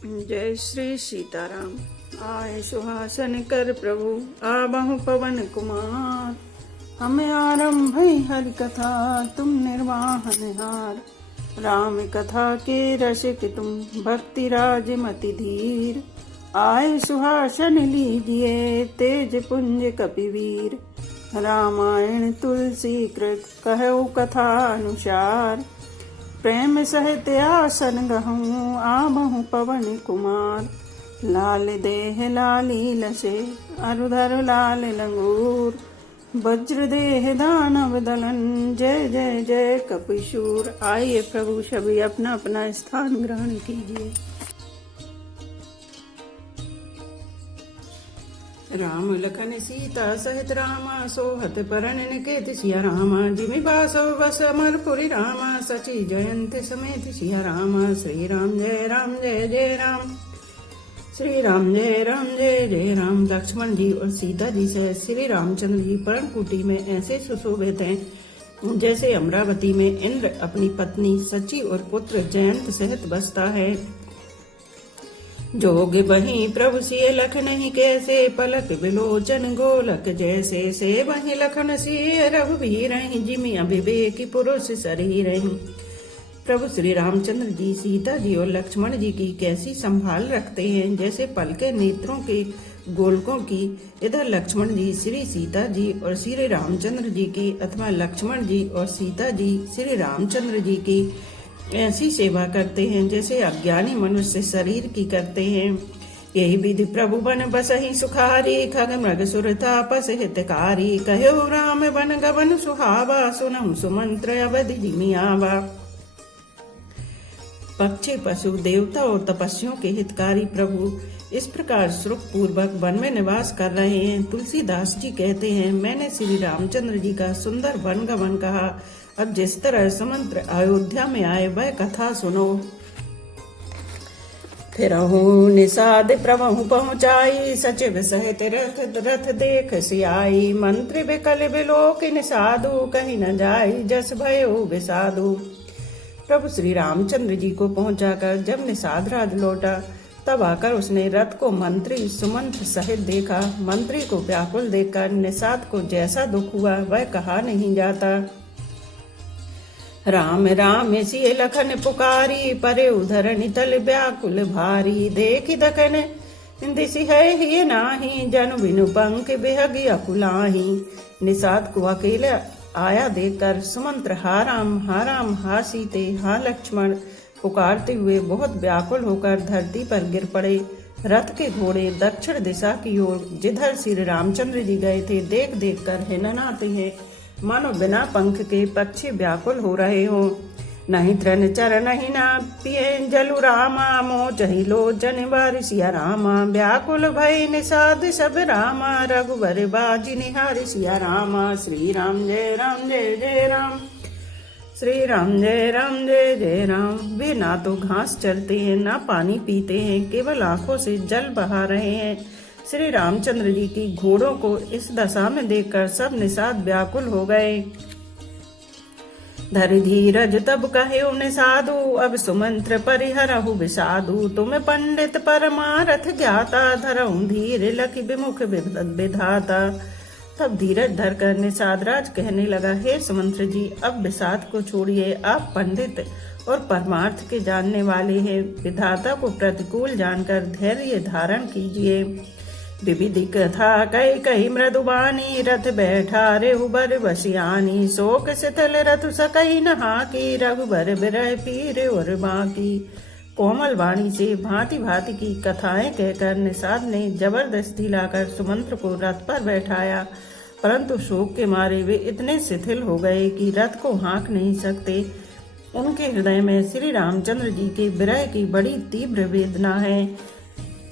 जय श्री सीताराम। आए सुहासन कर प्रभु आबहु पवन कुमार। हमें आरंभ हरि कथा तुम निर्वाहन हार। राम कथा के रसिक तुम भक्ति राज मति धीर। आए सुहासन लीजिए तेज पुंज कपिवीर। रामायण तुलसी कृत कहु कथा अनुसार। प्रेम सहित आसन गहूँ आबहु पवन कुमार। लाल देह लाली लसे अरुधर लाल लंगूर। वज्र देह दानव दलन जय जय जय कपिशूर। आइए प्रभु सभी अपना अपना स्थान ग्रहण कीजिए। राम लखन सीता सहित रामा सोहत परन निकेत सिया रामा। जिमि बासो बस अमरपुरी रामा सची जयंत समेत सिया रामा। श्री राम जय राम जय जय राम। श्री राम जय राम जय जय राम। लक्ष्मण जी और सीता जी से श्री रामचंद्र जी पर्ण कुटी में ऐसे सुशोभित हैं जैसे अमरावती में इंद्र अपनी पत्नी सची और पुत्र जयंत सहित बसता है। जोग बही प्रभु सिय लखन ही कैसे पलक बिलोचन गोलक जैसे। से बही लखन सिय रघुवीर जिमि अभिवेकी पुरुष शरीर। प्रभु श्री रामचंद्र जी सीता जी और लक्ष्मण जी की कैसी संभाल रखते हैं जैसे पलके नेत्रों के गोलकों की। इधर लक्ष्मण जी श्री सीता जी और श्री रामचंद्र जी की अथवा लक्ष्मण जी और सीता जी श्री रामचंद्र जी की ऐसी सेवा करते हैं जैसे अज्ञानी मनुष्य शरीर की करते हैं। यही विधि प्रभु बन बसहि सुखारी। खग मृग सुर तापस हितकारी। कहो राम बन गवन सुहावा। सुनहु सुमंत्र अवधि जिमि आवा। पक्षी पशु देवता और तपस्वियों के हितकारी प्रभु इस प्रकार सुख पूर्वक वन में निवास कर रहे हैं। तुलसीदास जी कहते हैं, मैंने श्री रामचंद्र जी का सुंदर वन गमन कहा। अब जिस तरह समंत्र अयोध्या में आए वह कथा सुनो। फिरहु निषाद प्रभु पहुँचाई। सचिव सहित रथ देख सियाई। मंत्री विकल बिलोक निषादु कहीं न जाई। जस भयो विषादु। प्रभु श्री रामचंद्र जी को पहुंचाकर जब निषाद राज लौटा तब आकर उसने रथ को मंत्री सुमंत्र सहित देखा। मंत्री को व्याकुल देखकर निषाद को जैसा दुख हुआ वह कहा नहीं जाता। राम राम सिय लखन पुकारी। परे उधर तल व्याकुल भारी। देखि दखन दिसि है ही नाही। जनु बिनु पंख बेहगी अकुलाही। निषाद को अकेले आया देखकर सुमंत्र हा राम हा सीते हा लक्ष्मण पुकारते हुए बहुत व्याकुल होकर धरती पर गिर पड़े। रथ के घोड़े दक्षिण दिशा की ओर जिधर श्री रामचंद्र जी गए थे देख देख कर हिननाते हैं मानो बिना पंख के पक्षी व्याकुल हो रहे हो। नहीं तृण चर नहीं ना पिए जलु रामा। मोचहि लोचन बारि सिया रामा। व्याकुल भय निषाद सब रामा। रघुबर बाजी निहार सिया रामा। श्री राम जय राम जय जय राम। श्री राम जय राम जय जय राम। वे ना तो घास चरते हैं ना पानी पीते हैं, केवल आंखों से जल बहा रहे हैं। श्री रामचंद्र जी की घोड़ों को इस दशा में देखकर सब निषाद व्याकुल हो गए। धरि धीरज तब कहे निषादु। अब सुमंत्र परिहरहु विषादु। तुम पंडित परमारथ ज्ञाता। धरहु धीर लखि विमुख विधाता। तब धीरज धरकर निषाद राज कहने लगा, हे सुमंत्र जी अब विषाद को छोड़िए। आप पंडित और परमार्थ के जानने वाले हैं। विधाता को प्रतिकूल जानकर धैर्य धारण कीजिए। विविधि कथा कई कई मृदुबानी। रथ बैठा रेहुबर बसियानी। शोक शिथिल रथ सकई नहा की। रघुबर बिरह पीर और बाकी। कोमल वाणी से भांति भांति की कथाएं कहकर निषाद ने जबरदस्ती लाकर सुमंत्र को रथ पर बैठाया, परंतु शोक के मारे वे इतने शिथिल हो गए कि रथ को हाँक नहीं सकते। उनके हृदय में श्री रामचंद्र जी के विरह की बड़ी तीव्र वेदना है।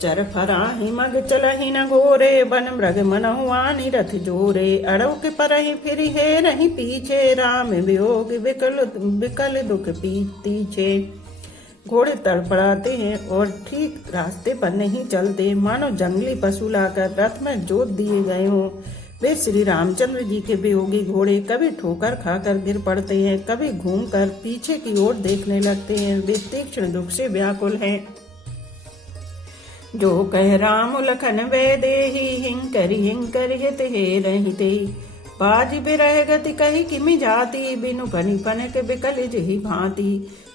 चर फराहि मग चलहि न घोरे। बन मृग मनहुआनि रथ जोरे। अड़ौ के परहि फिरि हे रहि पीछे। राम वियोग विकल दुख पीछे। घोड़े तड़पड़ाते हैं और ठीक रास्ते पर नहीं चलते, मानो जंगली पशु लाकर रथ में जोत दिए गए हों। वे श्री रामचंद्र जी के वियोगी घोड़े कभी ठोकर खाकर गिर पड़ते हैं, कभी घूमकर पीछे की ओर देखने लगते हैं। वे तीक्ष्ण दुख से व्याकुल हैं। जो कह राम लखन वे देहि हिंकर हित हे रहिते बाज बिरह गति कही किमि जाति बिनु फनि फनक बिकल जही भांति।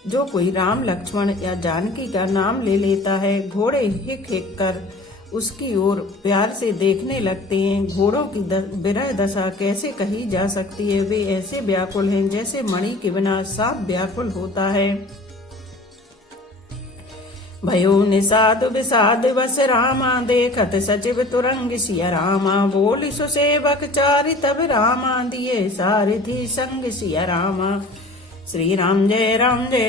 जो कोई राम लक्ष्मण या जानकी का नाम ले लेता है घोड़े हिक हिक कर उसकी ओर प्यार से देखने लगते हैं। घोड़ों की विरह दशा कैसे कही जा सकती है। वे ऐसे व्याकुल हैं जैसे मणि के बिना सांप व्याकुल होता है। भयो निषाद विषाद बस रामा देखत सचिव तुरंग सिया रामा। बोली सुसेवक चारि तब रामा दिए सारथी संग सिया रामा। श्री राम जय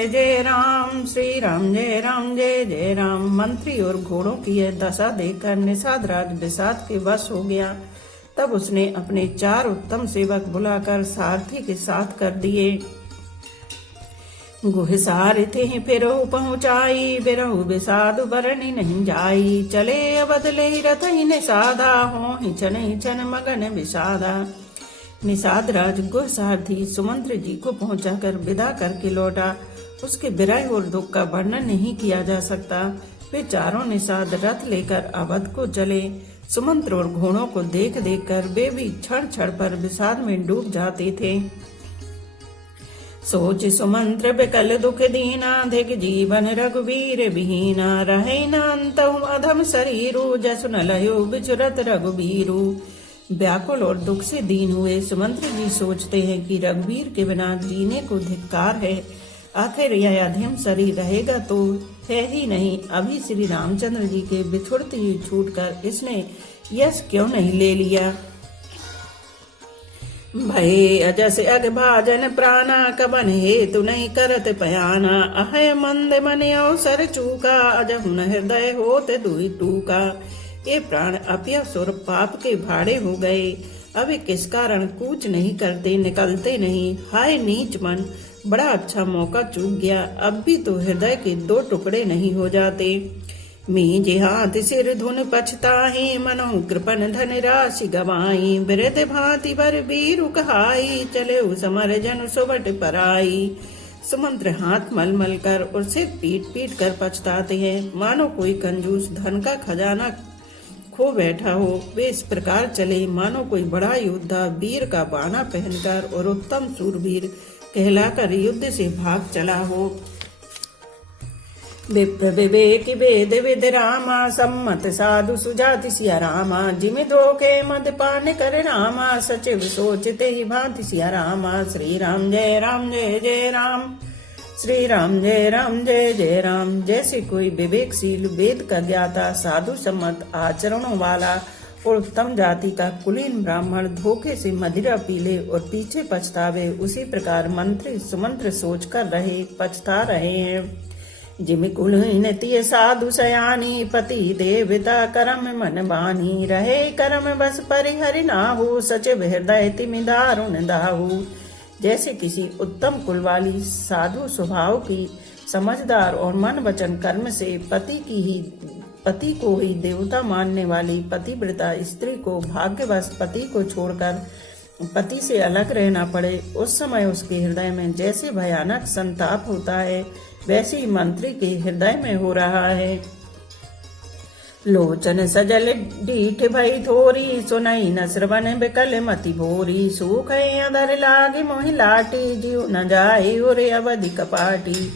जय राम, श्री राम जय राम। मंत्री और घोड़ों की यह दशा देखकर निषाद राज विषाद के वश हो गया। तब उसने अपने 4 उत्तम सेवक बुलाकर सारथी के साथ कर दिए। गुह सारथी फिरहु पहुँचाई बिरहु विषाद बरनी नहीं जाई। चले अवध ले रथ ही निषादा हो ही छन मगन विषादा। निषाद राज गुह सारथी सुमंत्र जी को पहुंचाकर विदा करके लौटा। उसके विरह और दुख का वर्णन नहीं किया जा सकता। वे चारों निषाद रथ लेकर अवध को चले। सुमंत्र और घोड़ों को देख देख कर वे भी क्षण क्षण पर विषाद में डूब जाते थे। सोच सुमंत्र बिकल दुख दीना धिक जीवन रघुवीर विहीना। रहे न अंतहु अधम शरीरु जसु न लयो बिचुरत रघुवीरु। व्याकुल और दुख से दीन हुए सुमंत्र जी सोचते हैं कि रघुवीर के बिना जीने को धिक्कार है। आखिर यह अधम शरीर रहेगा तो है ही नहीं। अभी श्री रामचंद्र जी के बिछुड़ते ही छूटकर इसने यश क्यों नहीं ले लिया। भय अजस अग भाजन प्राणा कबन हेतु नहीं करत पयाना। अहय मंद मन अवसर चूका अजहुन हृदय होत दुई टूका। ये प्राण अपयसुर पाप के भाड़े हो गए। अब किस कारण कूच नहीं करते निकलते नहीं। हाय नीच मन, बड़ा अच्छा मौका चूक गया। अब भी तो हृदय के 2 टुकड़े नहीं हो जाते। मीजे हाथ सिर धुन पछताही मनो कृपन धन राशि गवाई। वृद्ध भांति भर बीरु कहाई चले समर जन सुबट पराई। सुमंत्र हाथ मल मल कर और सिर पीट पीट कर पछताते हैं मानो कोई कंजूस धन का खजाना खो बैठा हो। वे इस प्रकार चले मानो कोई बड़ा योद्धा वीर का बाना पहनकर और उत्तम सूरवीर कहलाकर युद्ध से भाग चला हो। विप्र विवेक वेद विद रामा सम्मत साधु सुजाति सिया रामा। जिमि धोखे मद पान कर रामा सचिव सोचते ही भांति सिया रामा। श्री राम जय जय राम, श्री राम जय राम। जैसे कोई विवेकशील वेद का ज्ञाता साधु सम्मत आचरणों वाला और उत्तम जाति का कुलीन ब्राह्मण धोखे से मदिरा पी ले और पीछे पछतावे, उसी प्रकार मंत्री सुमंत्र सोच कर पछता रहे हैं। जिमि कुलीन तिय साधु सयानी पति देवता कर्म मन बानी। रहे कर्म बस परिहरि नाहु सचिव हृदय तिमि दारुण दाहु। जैसे किसी उत्तम कुल वाली साधु स्वभाव की समझदार और मन वचन कर्म से पति को ही देवता मानने वाली पतिव्रता स्त्री को भाग्यवश पति को छोड़कर पति से अलग रहना पड़े, उस समय उसके हृदय में जैसे भयानक संताप होता है वैसे ही मंत्री के हृदय में हो रहा है। लोचन सजल डीठ भई थोरी सुनई न श्रवण बिकल मति भोरी। सूख अधर लागे मोहि लाटी जीव न जाए उरे अवधि कपाटी।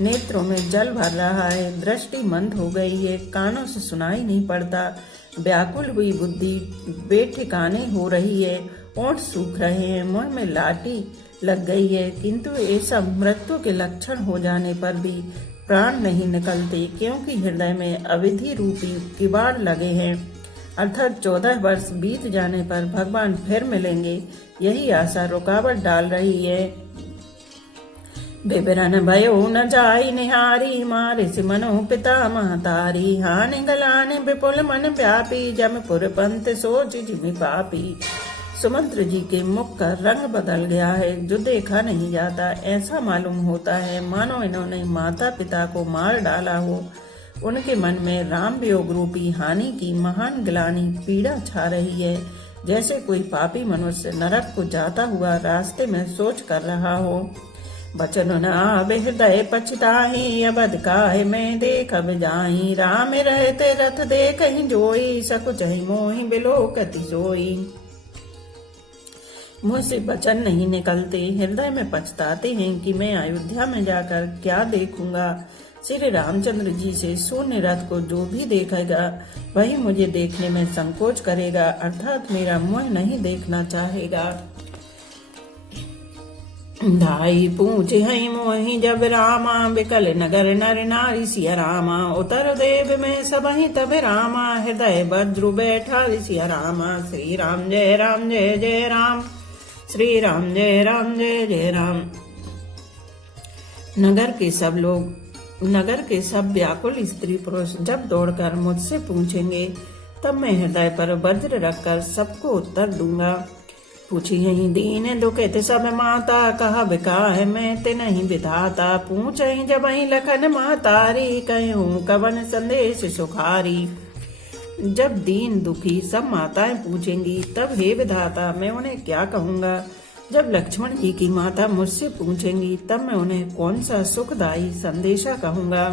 नेत्रों में जल भर रहा है, दृष्टि मंद हो गई है, कानों से सुनाई नहीं पड़ता। व्याकुल हुई बुद्धि बेठिकाने हो रही है, ओंठ सूख रहे हैं, मुंह में लाठी लग गई है, किंतु ऐसा मृत्यु के लक्षण हो जाने पर भी प्राण नहीं निकलते, क्योंकि हृदय में अविधि रूपी किवाड़ लगे हैं। अर्थात 14 वर्ष बीत जाने पर भगवान फिर मिलेंगे, यही आशा रुकावट डाल रही है। विवरण भयो न जाई निहारी मारे से मनो पिता महतारी। हानि गलाने विपुल मन व्यापी जमपुर पंथ सोच जिमि पापी। सुमंत्र जी के मुख का रंग बदल गया है, जो देखा नहीं जाता। ऐसा मालूम होता है मानो इन्होंने माता पिता को मार डाला हो। उनके मन में राम वियोग रूपी हानि की महान ग्लानि पीड़ा छा रही है, जैसे कोई पापी मनुष्य नरक को जाता हुआ रास्ते में सोच कर रहा हो। बचन न आवे हृदय पछताही, अबध काहे मैं देखब जाही। राम रहते रथ देखहि जोई, सकुचहि मोहि बिलोकति सोई। मुँह से वचन नहीं निकलते, हृदय में पछताते हैं कि मैं अयोध्या में जाकर क्या देखूंगा। श्री रामचंद्र जी से शून्य रथ को जो भी देखेगा वही मुझे देखने में संकोच करेगा, अर्थात मेरा मुँह नहीं देखना चाहेगा। धाई पूछे हई मोहि जब रामा, बिकल नगर नर नारी सिया रामा। उतर देव में सबहि तब रामा, हृदय वज्रु बैठा सिया रामा। श्री राम जय जय राम, श्री राम जय जय राम। नगर के सब व्याकुल स्त्री पुरुष जब दौड़कर मुझसे पूछेंगे तब मैं हृदय पर वज्र रखकर सबको उत्तर दूंगा। पूछी यही दीन दुखित सब माता, कहा बिकाह मैं ते नहीं विधाता। पूछही जब ही लखन महतारी, कहूँ कवन संदेश सुखारी। जब दीन दुखी सब माताएं पूछेंगी तब हे विधाता मैं उन्हें क्या कहूँगा। जब लक्ष्मण जी की माता मुझसे पूछेंगी तब मैं उन्हें कौन सा सुखदायी संदेशा कहूँगा।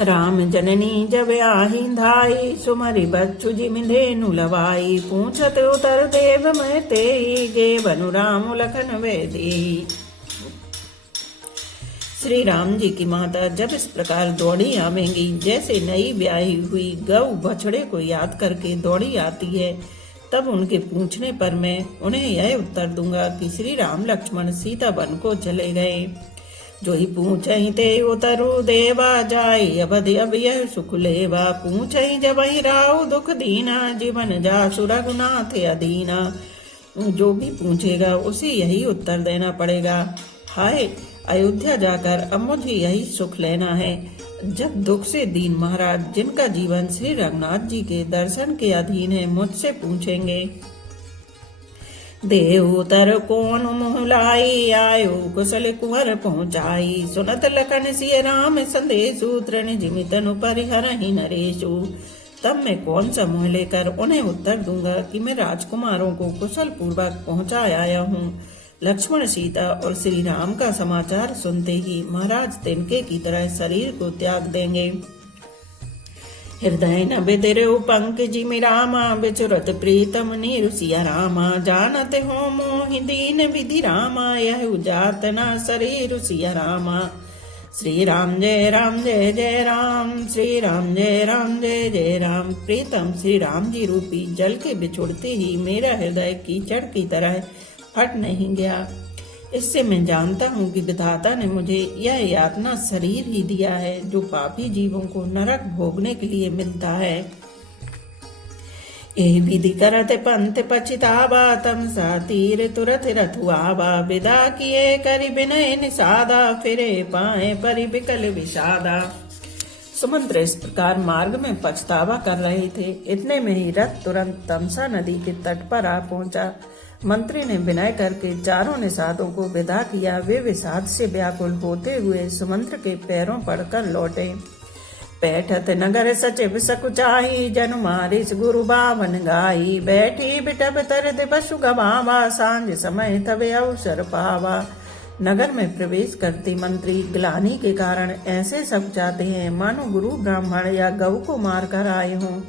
राम जननी जब आही धाई, सुमरि बच्चु जिमि धेनु लवाई। पूछत उतर देव मैं तेई, गे बनु राम लखन वे देई। श्री राम जी की माता जब इस प्रकार दौड़ी आवेंगी जैसे नई ब्याही हुई गौ बछड़े को याद करके दौड़ी आती है, तब उनके पूछने पर मैं उन्हें यह उत्तर दूंगा कि श्री राम लक्ष्मण सीता वन को चले गए। जो ही पूछहि ते उतरु देवा, जाय अवध अब यह सुख लेवा। पूछहि जब ही राव दुख दीना, जीवन जासु रघुनाथ अदीना। जो भी पूछेगा उसे यही उत्तर देना पड़ेगा। हाय अयोध्या जाकर अब मुझे यही सुख लेना है। जब दुख से दीन महाराज जिनका जीवन श्री रघुनाथ जी के दर्शन के अधीन है मुझसे पूछेंगे। देवतर कौन मुँह लाई, आयो कुशल कुंवर पहुँचाई। सुनत लखन सिय राम संदेशु, तृण जिमि तनु परिहरहि नरेशु। तब मैं कौन सा मुँह लेकर उन्हें उत्तर दूंगा कि मैं राजकुमारों को कुशल पूर्वक पहुँचा आया हूँ। लक्ष्मण सीता और श्री राम का समाचार सुनते ही महाराज तिनके की तरह शरीर को त्याग देंगे। हृदय न बिदिरु पंकज जिमि रामा, बिचुरत प्रीतम नीरु सिया रामा। जानत हो मोहि दीन विधि रामा, यह जात न शरीर सिया रामा। श्री राम जय जय राम, श्री राम जय जय राम। प्रीतम श्री राम जी रूपी जल के बिछुड़ते ही मेरा हृदय कीचड़ की तरह फट नहीं गया। इससे मैं जानता हूँ कि विधाता ने मुझे यह यातना शरीर ही दिया है जो पापी जीवों को नरक भोगने के लिए मिलता है। ए विधि करत पंथ पछितावा, तम सा तीर तुरत रथुआवा। विदा किए करि विनय निषादा, फिरे पाए परि बिकल विषादा। सुमंत्र इस प्रकार मार्ग में पछतावा कर रहे थे। इतने में ही रथ तुरंत तमसा नदी के तट पर आ पहुंचा। मंत्री ने विनय करके चारों निषादों को विदा किया। वे विषाद से व्याकुल होते हुए सुमंत्र के पैरों पड़कर लौटे। बैठत नगर सचिव सकुचाई, जनु मारिस गुरु बावन गाई। बैठी बिटब तरद पशु गवावा, सांझ समय तबे अवसर पावा। नगर में प्रवेश करते मंत्री ग्लानि के कारण ऐसे सकुचाते हैं मानो गुरु ब्राह्मण या गौ को मार कर आए हों।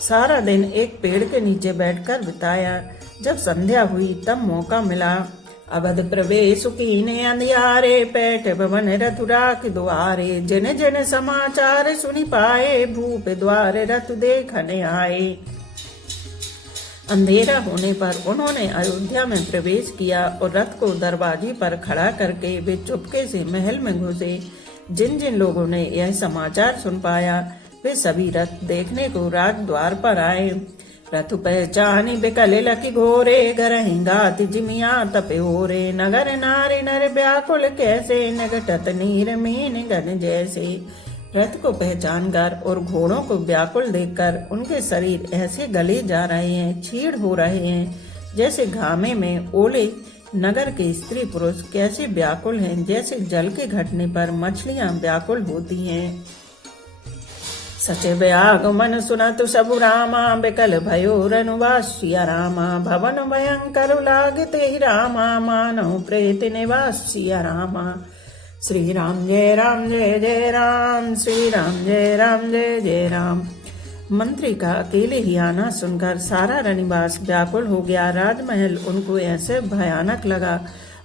सारा दिन एक पेड़ के नीचे बैठकर बिताया। जब संध्या हुई तब मौका मिला। अवध प्रवेश कीने अंधियारे, पैठ भवन रथुरा के द्वारे। जन जन समाचार सुनि पाए, भूप द्वार रथ देखने आए। अंधेरा होने पर उन्होंने अयोध्या में प्रवेश किया और रथ को दरवाजे पर खड़ा करके वे चुपके से महल में घुसे। जिन जिन लोगों ने यह समाचार सुन पाया वे सभी रथ देखने को राज द्वार पर आए। रथ पहचानी बिकल लखि घोरे, गरहि गाति जिमिया तपे होरे। नगर नारी नर व्याकुल कैसे, नगटत नीर मीन गन जैसे। रथ को पहचान कर और घोड़ों को व्याकुल देखकर उनके शरीर ऐसे गले जा रहे हैं, छीड़ हो रहे हैं जैसे घामे में ओले। नगर के स्त्री पुरुष कैसे व्याकुल हैं, जैसे जल के घटने पर मछलियां व्याकुल होती हैं। सचिव आगमन सुनत सबु रामा, बिकल भयो रनुवास सिया रामा। भवन भयंकर लागते ही रामा, मानव प्रेत निवास सिया रामा। श्री राम जय जय राम, श्री राम जय जय राम। मंत्री का अकेले ही आना सुनकर सारा रनिवास व्याकुल हो गया। राजमहल उनको ऐसे भयानक लगा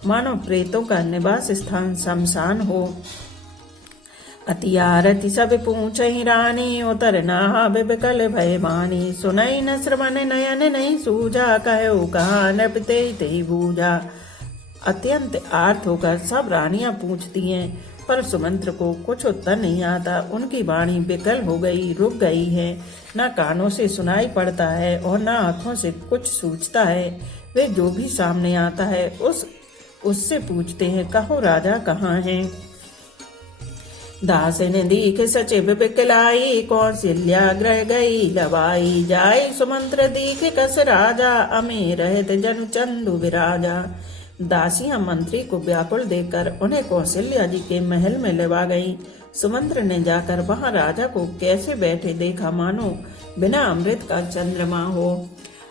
मानो प्रेतों का निवास स्थान शमशान हो। अति आरती सब पूछहि रानी, उतर ना बिकल भय बानी। सुनई न श्रवण नयन नहीं सूझा, कहो कहा नृपते ते बूझा। अत्यंत आर्त होकर सब रानियां पूछती हैं, पर सुमंत्र को कुछ उत्तर नहीं आता। उनकी वाणी विकल हो गई, रुक गई है। न कानों से सुनाई पड़ता है और न आंखों से कुछ सूझता है। वे जो भी सामने आता है उससे पूछते हैं, कहो राजा कहाँ हैं। दास ने दीख सचिव बिकलाई, कौशल्या ग्रह गई लवाई। जाय सुमंत्र दीख कस राजा, अमे रहत जनु चंदु विराजा। दासियां मंत्री को व्याकुल देखकर उन्हें कौशल्या जी के महल में लेवा गईं। सुमंत्र ने जाकर वहां राजा को कैसे बैठे देखा, मानो बिना अमृत का चंद्रमा हो।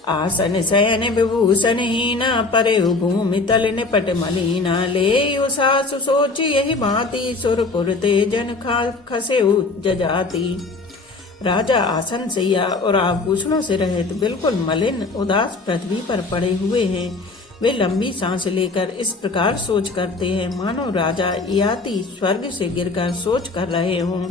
आसन शयन विभूषण हीना, परे भूमि तल निपट मलीना। ले सासु सोची यही भांति, सुरपुर ते जन खसे जजाति। राजा आसन सैया और आभूषणों से रहित बिल्कुल मलिन उदास पृथ्वी पर पड़े हुए हैं। वे लंबी सांस लेकर इस प्रकार सोच करते हैं, मानो राजा याति स्वर्ग से गिरकर सोच कर रहे हों।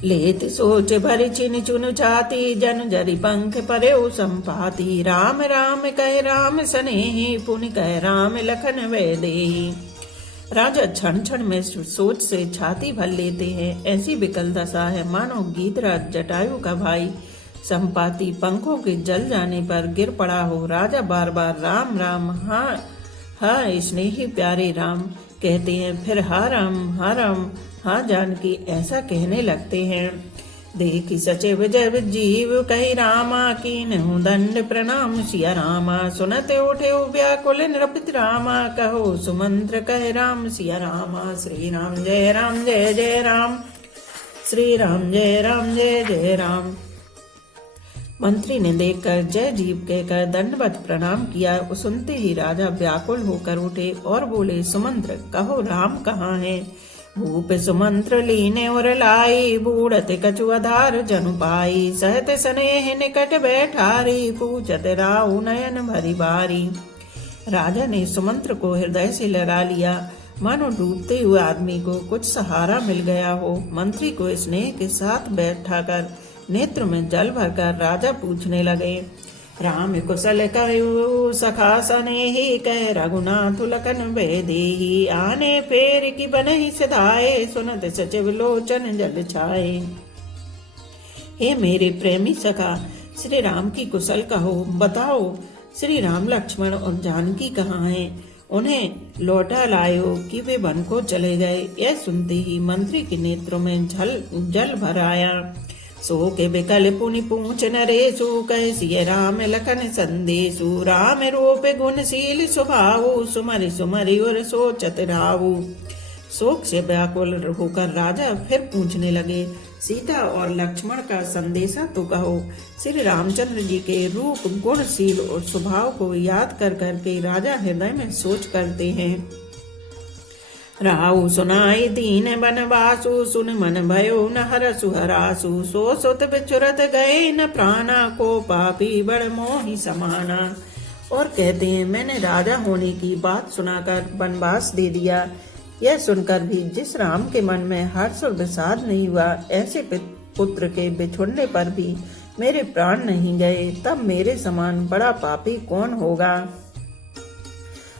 लेत सोच भरि चिन चुन छाती, जन जरि पंख परे संपाति। राम राम कह राम सनेही, पुनि कह राम लखन वैदेही। राजा क्षण क्षण में सोच से छाती भर लेते हैं। ऐसी विकल दशा है मानो गीतराज जटायु का भाई संपाति पंखों के जल जाने पर गिर पड़ा हो। राजा बार बार राम राम हाँ स्नेही प्यारे राम कहते हैं, फिर हा राम हाँ जानकी ऐसा कहने लगते हैं। देखी सचिव जब जीव कही रामा, कीन्हु दंड प्रणाम सिया रामा। सुनते उठे व्याकुल नृपति रामा, कहो सुमंत्र कह राम सिया रामा। श्री राम जय जय राम, श्री राम जय जय राम। मंत्री ने देखकर जय जीव कहकर दंडवत प्रणाम किया। सुनते ही राजा व्याकुल होकर उठे और बोले, सुमंत्र कहो राम कहाँ है। भूप सुमंत्र लीने और लाई, बूढ़त कछु आधार जनु पाई। सहत स्नेह निकट बैठारी, पूछत राहु नयन भरी बारी। राजा ने सुमंत्र को हृदय से लगा लिया, मानो डूबते हुए आदमी को कुछ सहारा मिल गया हो। मंत्री को स्नेह के साथ बैठाकर नेत्र में जल भरकर राजा पूछने लगे, राम कुशल कहो सखा सनेही, कह रघुनाथ लखन वैदेही। आने फेर की बनहि सिधाए, सुनत सचिव लोचन जल छाए। हे मेरे प्रेमी सखा, श्री राम की कुशल कहो, बताओ श्री राम लक्ष्मण और जानकी कहाँ हैं। उन्हें लौटा लायो कि वे वन को चले गए। यह सुनते ही मंत्री के नेत्रों में जल भर आया। सो के बिकल पुनि पूछ नरेशु, कह सिय राम लखन संदेशु। राम रूप गुणशील स्वभाव, सुमरि सुमरि और सोचत राहु। शोक से व्याकुल होकर राजा फिर पूछने लगे, सीता और लक्ष्मण का संदेशा तो कहो। श्री रामचंद्र जी के रूप गुणशील और स्वभाव को याद कर करके राजा हृदय में सोच करते हैं। राहु सुनाई दीन बनवासु, सुन मन भयो न हरसु हरासु। सो सुत बिछुरत गए न प्राणा, को पापी बड़ मोहि समाना। और कहते हैं, मैंने राजा होने की बात सुनाकर वनवास दे दिया। यह सुनकर भी जिस राम के मन में हर्ष और विषाद नहीं हुआ, ऐसे पुत्र के बिछुड़ने पर भी मेरे प्राण नहीं गए, तब मेरे समान बड़ा पापी कौन होगा।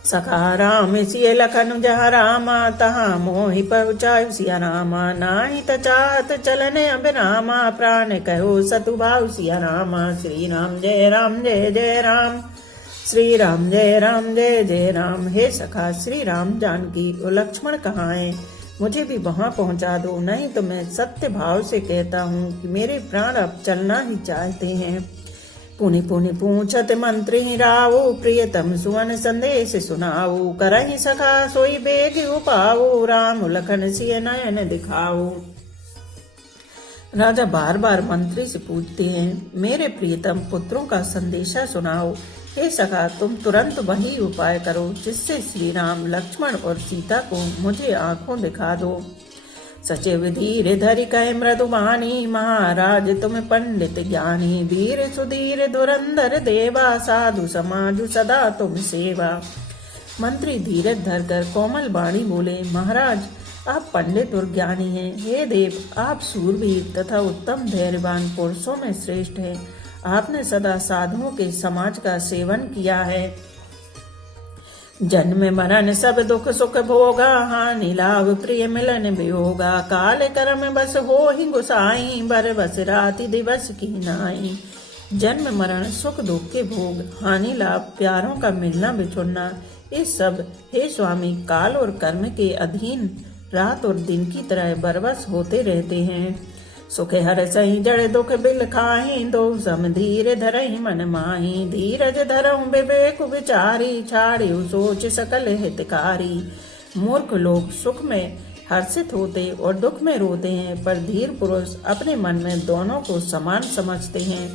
सखा राम सिय लखन जहाँ रामा, तहाँ मोहि पहुँचायु सिया रामा। नाही तचाहत चलन अब रामा, प्राण कहो सतु भाव सिया रामा। श्री राम जय जय राम, श्री राम जय जय राम। हे सखा, श्री राम जानकी और लक्ष्मण कहाँ हैं, मुझे भी वहां पहुंचा दो, नहीं तो मैं सत्य भाव से कहता हूँ कि मेरे प्राण अब चलना ही चाहते हैं। पुनि पुनि पूछत मंत्री रावो, प्रियतम सुवन संदेश सुनाओ। करहि सखा सोई बेग उपाओ, राम लखन सिय नयन दिखाओ। राजा बार बार मंत्री से पूछते हैं, मेरे प्रियतम पुत्रों का संदेशा सुनाओ। हे सखा, तुम तुरंत वही उपाय करो जिससे श्री राम, लक्ष्मण और सीता को मुझे आंखों दिखा दो। सचिव धीरे धरि कहे मृदुबानी, महाराज तुम पंडित ज्ञानी, वीर सुधीर धुरंधर देवा, साधु समाज सदा तुम सेवा। मंत्री धीरज धरकर कोमल बाणी बोले, महाराज आप पंडित और ज्ञानी हैं। हे देव, आप सूरवीर तथा उत्तम धैर्यवान पुरुषों में श्रेष्ठ हैं। आपने सदा साधुओं के समाज का सेवन किया है। जन्म मरण सब दुख सुख भोगा, हानि लाभ प्रिय मिलन वियोगा, काल कर्म बस हो ही गुसाई, बर बस राति दिवस की नाई। जन्म मरण सुख दुख के भोग, हानि लाभ प्यारों का मिलना बिछुड़ना, इस सब हे स्वामी काल और कर्म के अधीन रात और दिन की तरह बरबस होते रहते हैं। सुख हर सही जड़ दुख बिल खाही, दो सम धीर धरहि मन माही, धीरज धरऊं विवेक विचारी, छाड़ियो सोच सकल हितकारी। मूर्ख लोग सुख में हर्षित होते और दुख में रोते हैं, पर धीर पुरुष अपने मन में दोनों को समान समझते हैं।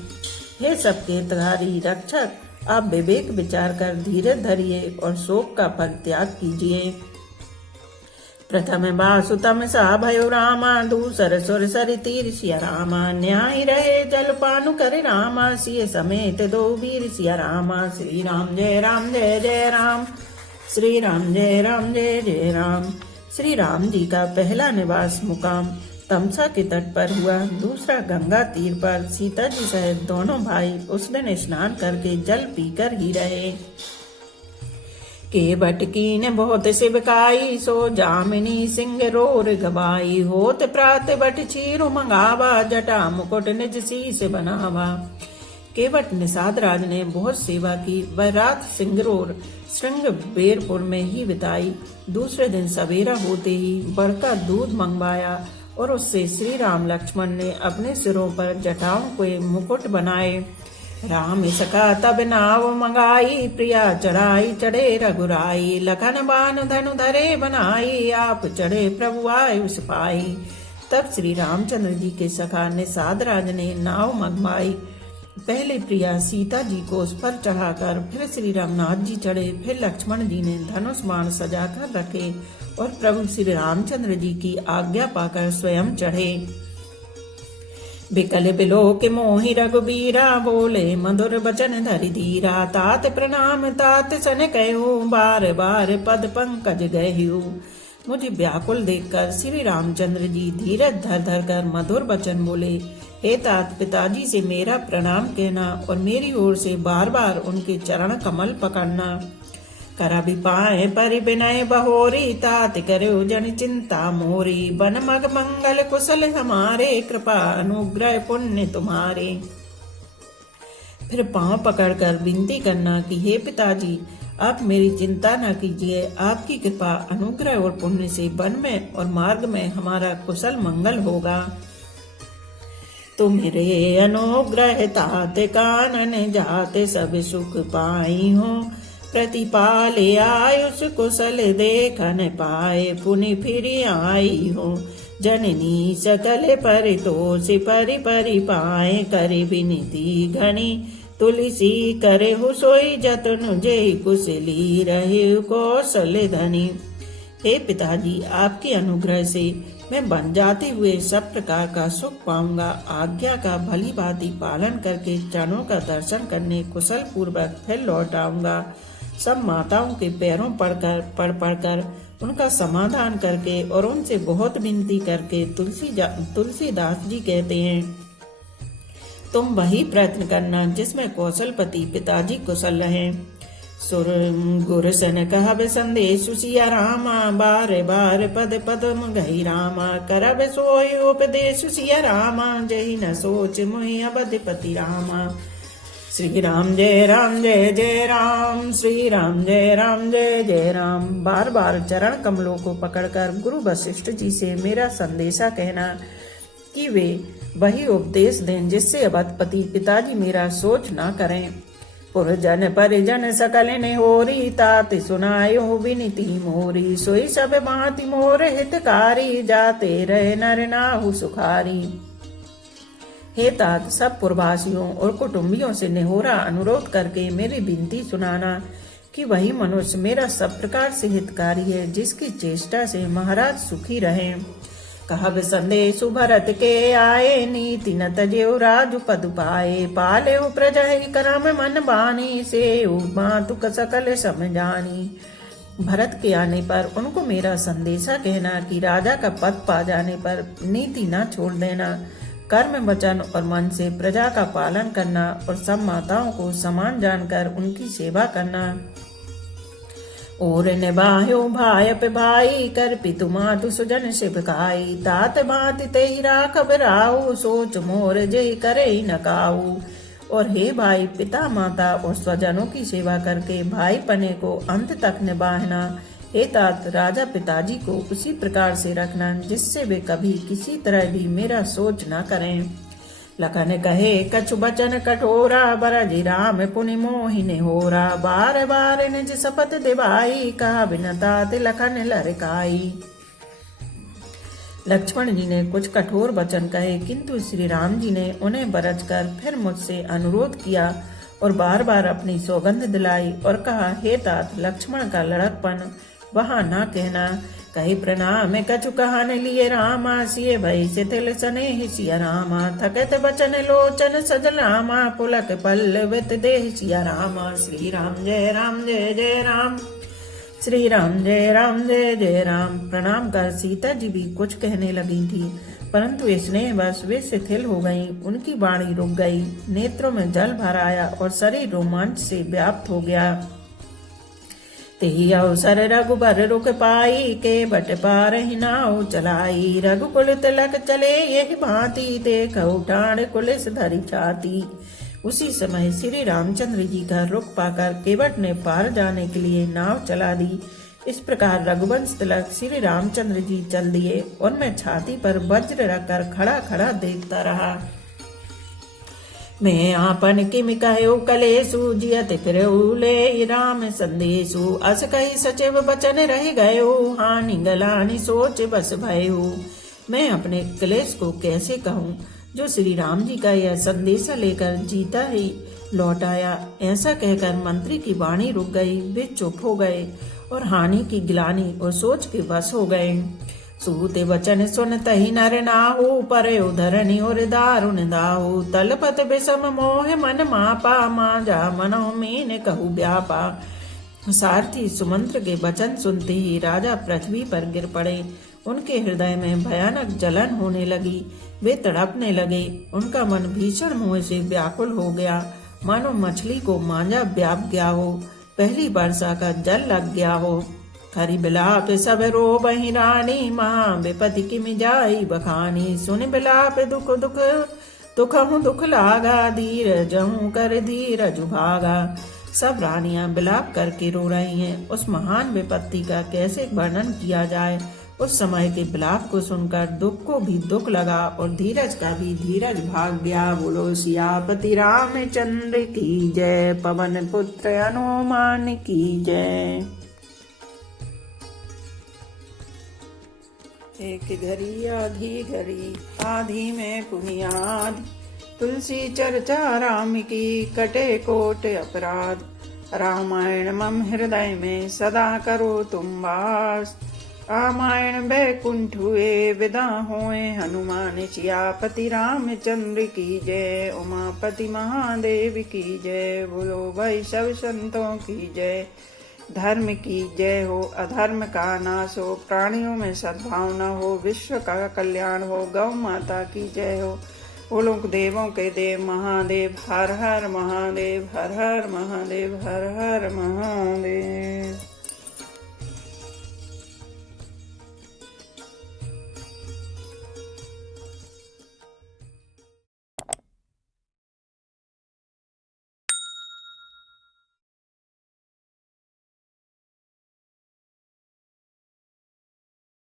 हे सबके हितकारी रक्षक, आप विवेक विचार कर धीरज धरिए और शोक का फल त्याग कीजिए। प्रथम बासुतम सा भयो रामा, दूसर सुर सरि तीर सिया रामा, न्याय रहे जल पानु कर रामा, सिय समेत दो वीर सिया रामा। श्री राम जय जय राम, श्री राम जय जय राम। श्री राम जी का पहला निवास मुकाम तमसा के तट पर हुआ, दूसरा गंगा तीर पर। सीता जी सहित दोनों भाई उस दिन स्नान करके जल पीकर ही रहे। के बटकीन बहुत शिवकाई, सो जामिनी सिंह रोर गवाई, होत प्रात बट चीरु मंगावा, जटा मुकुट निज शीस बनावा। केवट निषाद राज ने बहुत सेवा की, वह रात सिंगरोर श्रृंग बेरपुर में ही बिताई। दूसरे दिन सवेरा होते ही बड़का दूध मंगवाया और उससे श्री राम लक्ष्मण ने अपने सिरों पर जटाओं के मुकुट बनाए। राम सका तब नाव मंगाई, प्रिया चढ़ाई चढ़े रघुराई, लखन बान धनु धरे बनाई, आप चढ़े प्रभु आए उस पाई। तब श्री रामचंद्र जी के सखा निषाद राज ने नाव मंगवाई। पहले प्रिया सीता जी को उस पर चढ़ाकर फिर श्री रामनाथ जी चढ़े, फिर लक्ष्मण जी ने धनुष बाण सजाकर रखे और प्रभु श्री रामचंद्र जी की आज्ञा पाकर स्वयं चढ़े। बिकल बिलो के मोहि रघुबीरा, बोले मधुर बचन धरि धीरा, तात प्रणाम तात सन कहूँ, बार बार पद पंकज गहूँ। मुझे व्याकुल देखकर श्री रामचंद्र जी धीरज धर धर कर मधुर वचन बोले, हे तात पिताजी से मेरा प्रणाम कहना और मेरी ओर से बार बार उनके चरण कमल पकड़ना। करा भी पाए परि विनय बहोरी, तात करो जन चिंता मोरी, बन मग मंगल कुशल हमारे, कृपा अनुग्रह पुण्य तुम्हारे। फिर पांव पकड़कर विनती करना कि हे पिताजी आप मेरी चिंता न कीजिए, आपकी कृपा अनुग्रह और पुण्य से वन में और मार्ग में हमारा कुशल मंगल होगा। तुम्हारे अनुग्रह ताते कानन जाते सब सुख पाई हो, प्रतिपाले आयुष कुशल देखन पाए, पुनि फिर आई हो। जननी सकल परितोष परि परि पाए, करे विनती घनी तुलसी करे हो सोई जतन, जय कुशली रहे कौशल धनी। हे पिताजी आपके अनुग्रह से मैं बन जाते हुए सब प्रकार का सुख पाऊंगा। आज्ञा का भली भांति पालन करके चरणों का दर्शन करने कुशल पूर्वक फिर लौट आऊंगा। सब माताओं के पैरों पढ़कर उनका समाधान करके और उनसे बहुत विनती करके तुलसीदास जी कहते हैं, तुम वही प्रयत्न करना जिसमें कौशलपति पिताजी कुशल रहें। सुर गुर सन कहब संदेश सिया रामा, बार बार पद पदम गही रामा, करब सोय उपदेश सिया रामा, जही न सोच मोहि अवधिपति रामा। श्री राम जय जय राम, श्री राम जय जय राम। बार बार चरण कमलों को पकड़कर गुरु वशिष्ठ जी से मेरा संदेशा कहना कि वे वही उपदेश दें जिससे अवधपति पिताजी मेरा सोच ना करें। पुरजन परिजन सकल ने होरी, तात सुनायो विनीति मोरी, सोई सब भांति मोर हितकारी, जाते रहे नर नाहु सुखारी। हे तात, सब पुरवासियों और कुटुंबियों से निहोरा अनुरोध करके मेरी विनती सुनाना कि वही मनुष्य मेरा सब प्रकार से हितकारी है, जिसकी चेष्टा से महाराज सुखी रहे। कहब संदेशु भरत के आए, नीति न तजेउ राजु पद पाए। पालेउ प्रजा ही करम मन बानी, से मातुक सकल समझानी। भरत के आने पर उनको मेरा संदेशा कहना कि राजा का पद पा जाने पर नीति न छोड़ देना, कर्म वचन और मन से प्रजा का पालन करना और सब माताओं को समान जानकर उनकी सेवा करना। और निभायो भाई पे भाई, कर पितु मातु सुजन शिवकाई। तात भांति ते राखब राऊ, सोच मोर जय करे न काऊ। और हे भाई, पिता माता और स्वजनों की सेवा करके भाई पने को अंत तक निभाना। हे तात, राजा पिताजी को उसी प्रकार से रखना जिससे वे कभी किसी तरह भी मेरा सोच न करें। लखन कहे कछु बचन कठोरा, बरजी राम पुनि मोहिने होरा। बार बार निज शपथ दिवाई, कहा बिन तात लखन लरकाई। लक्ष्मण जी ने कुछ कठोर वचन कहे, किंतु श्री राम जी ने उन्हें बरज कर फिर मुझसे अनुरोध किया और बार बार अपनी सौगंध दिलाई और कहा, हे तात, लक्ष्मण का लड़कपन वहाँ न कहना। कही प्रणाम कछु कहन लिए रामा, सिए भई शिथिल सनेह सिया रामा। थकत बचन लोचन सजल रामा, पुलक पल्लवित देह सिया रामा। श्री राम जय राम जय जय राम, श्री राम जय राम जय जय राम। प्रणाम कर सीता जी भी कुछ कहने लगी थी, परंतु स्नेहवश वे शिथिल हो गईं। उनकी वाणी रुक गई, नेत्रों में जल भर आया और शरीर रोमांच से व्याप्त हो गया। तेहि अवसर रघुबर रुक पाई, के बट पार ही नाव चलाई। रघुकुल तिलक चले यही भांति, देखौ ठाण कुलिस धरि छाती। उसी समय श्री रामचंद्र जी का रुख पाकर केवट ने पार जाने के लिए नाव चला दी। इस प्रकार रघुवंश तिलक श्री रामचंद्र जी चल दिए और मैं छाती पर वज्र रखकर खड़ा खड़ा देखता रहा। मैं आपन किम कहयो कलेसु, जियत फिरऊ ले राम संदेशु। अस कही सचिव बचन रह गयो, हानि गलानि सोच बस भयो। मैं अपने क्लेश को कैसे कहूँ जो श्री राम जी का यह संदेशा लेकर जीता ही लौट आया। ऐसा कहकर मंत्री की वाणी रुक गई, वे चुप हो गए और हानि की गिलानी और सोच के वश हो गए। सूते वचन सुन तही नर नाहु, परे उधरणी और दारुण दाहु। तलपत विषम मोह मन मापा, मांजा मनो मीन कहु व्यापा। सारथी सुमंत्र के वचन सुनते ही राजा पृथ्वी पर गिर पड़े। उनके हृदय में भयानक जलन होने लगी, वे तड़पने लगे। उनका मन भीषण मोह से व्याकुल हो गया, मानो मछली को मांझा व्याप गया हो, पहली वर्षा का जल लग गया हो। खरी बिलाप सब रो बही रानी, महा विपति की मिजाई बखानी। सुन बिलाप दुख दुख दुखहु दुख लागा, धीरज हूँ कर धीरज भागा। सब रानियां बिलाप करके रो रही हैं। उस महान विपत्ति का कैसे वर्णन किया जाए। उस समय के बिलाप को सुनकर दुख को भी दुख लगा और धीरज का भी धीरज भाग गया। बोलो सियापति रामचंद्र की जय, पवन पुत्र हनुमान की जय। एक घड़ी आधी में पुनियाद, तुलसी चर्चा राम की कटे कोट अपराध। रामायण मम हृदय में सदा करो तुम वास, रामायण बैकुंठ हुए विदा होए हनुमान। सियापति रामचंद्र की जय, उमापति महादेव की जय। बोलो भाई सब संतों की जय। धर्म की जय हो, अधर्म का नाश हो, प्राणियों में सद्भावना हो, विश्व का कल्याण हो। गौ माता की जय हो। बोलो देवों के देव महादेव, हर हर महादेव, हर हर महादेव, हर हर महादेव।